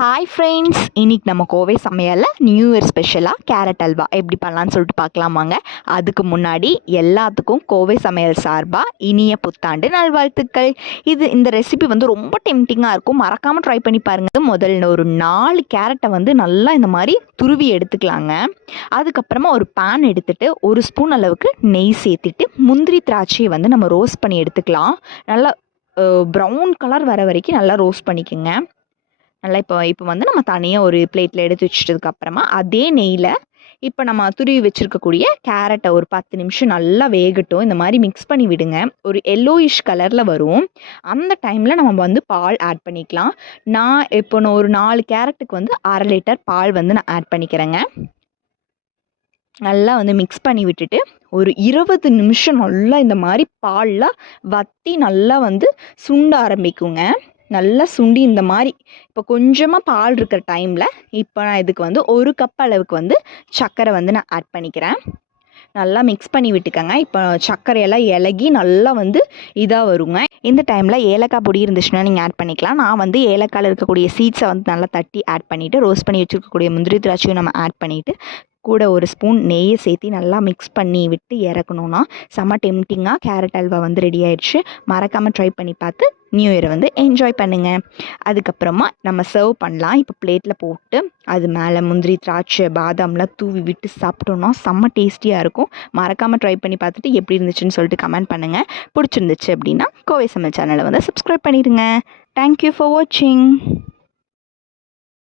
Hi friends, இன்னைக்கு நம்ம கோவை சமையலில் நியூ இயர் ஸ்பெஷலாக கேரட் அல்வா எப்படி பண்ணலான்னு சொல்லிட்டு பார்க்கலாமாங்க. அதுக்கு முன்னாடி எல்லாத்துக்கும் கோவை சமையல் சார்பாக இனிய புத்தாண்டு நல்வாழ்த்துக்கள். இந்த ரெசிபி ரொம்ப டெம்டிங்காக இருக்கும், மறக்காமல் ட்ரை பண்ணி பாருங்கள். முதல்ல ஒரு 4 கேரட்டை நல்லா இந்த மாதிரி துருவி எடுத்துக்கலாங்க. அதுக்கப்புறமா ஒரு பேன் எடுத்துகிட்டு 1 ஸ்பூன் அளவுக்கு நெய் சேர்த்துட்டு முந்திரி திராட்சையை நம்ம ரோஸ்ட் பண்ணி எடுத்துக்கலாம். நல்லா ப்ரௌன் கலர் வர வரைக்கும் நல்லா ரோஸ்ட் பண்ணிக்கோங்க. நல்லா இப்போ நம்ம தனியாக ஒரு பிளேட்டில் எடுத்து வச்சுட்டதுக்கப்புறமா அதே நெய்யில் இப்போ நம்ம துருவி வச்சுருக்கக்கூடிய கேரட்டை ஒரு 10 நிமிஷம் நல்லா வேகட்டும். இந்த மாதிரி மிக்ஸ் பண்ணி விடுங்க. ஒரு எல்லோயிஷ் கலரில் வரும். அந்த டைமில் நம்ம பால் ஆட் பண்ணிக்கலாம். நான் ஒரு 4 கேரட்டுக்கு 1/2 லிட்டர் பால் நான் ஆட் பண்ணிக்கிறேங்க. நல்லா மிக்ஸ் பண்ணி விட்டுட்டு ஒரு 20 நிமிஷம் நல்லா இந்த மாதிரி பாலில் வற்றி நல்லா சுண்ட ஆரம்பிக்குங்க. நல்லா சுண்டி இந்த மாதிரி இப்போ கொஞ்சமாக பால் இருக்கிற டைமில் இப்போ நான் இதுக்கு 1 கப் அளவுக்கு சர்க்கரை நான் ஆட் பண்ணிக்கிறேன். நல்லா மிக்ஸ் பண்ணி விட்டுக்கங்க. இப்போ சர்க்கரையெல்லாம் இலகி நல்லா இதாக வருங்க. இந்த டைமில் ஏலக்காய் பொடி இருந்துச்சுன்னா நீங்கள் ஆட் பண்ணிக்கலாம். நான் ஏலக்காயில் இருக்கக்கூடிய சீட்ஸை நல்லா தட்டி ஆட் பண்ணிவிட்டு ரோஸ்ட் பண்ணி வச்சுருக்கக்கூடிய முந்திரி திராட்சையும் நம்ம ஆட் பண்ணிவிட்டு கூட 1 ஸ்பூன் நெய்யை சேர்த்து நல்லா மிக்ஸ் பண்ணி விட்டு இறக்கணுன்னா செம்ம டெம்டிங்காக கேரட் அல்வா ரெடி ஆயிடுச்சு. மறக்காமல் ட்ரை பண்ணி பார்த்து நியூ இயரை என்ஜாய் பண்ணுங்கள். அதுக்கப்புறமா நம்ம சர்வ் பண்ணலாம். இப்போ பிளேட்டில் போட்டு அது மேலே முந்திரி திராட்சை பாதாம்லாம் தூவி விட்டு சாப்பிட்டோன்னா செம்ம டேஸ்டியாக இருக்கும். மறக்காமல் ட்ரை பண்ணி பார்த்துட்டு எப்படி இருந்துச்சுன்னு சொல்லிட்டு கமெண்ட் பண்ணுங்கள். பிடிச்சிருந்துச்சு அப்படின்னா கோவை சமையல் சேனலை சப்ஸ்கிரைப் பண்ணிடுங்க. தேங்க்யூ ஃபார் வாட்சிங்.